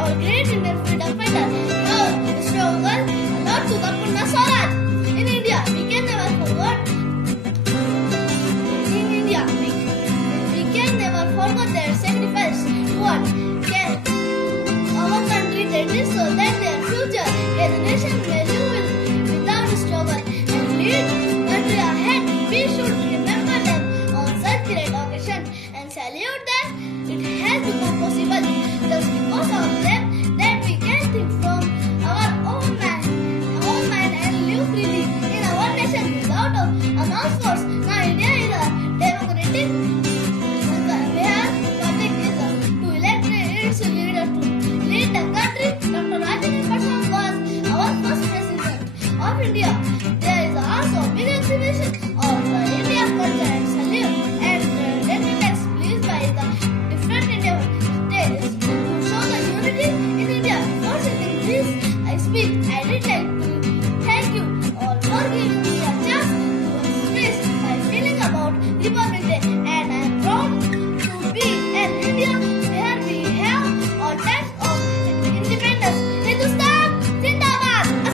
our great Indian freedom fighter. Now, the struggle allowed to the Punna Swaraj. In India, we can never forget. In India, we can never forget their sacrifice. What can our country they did so that their future generation may live without struggle and lead country ahead. We should remember them on such great occasion and salute them.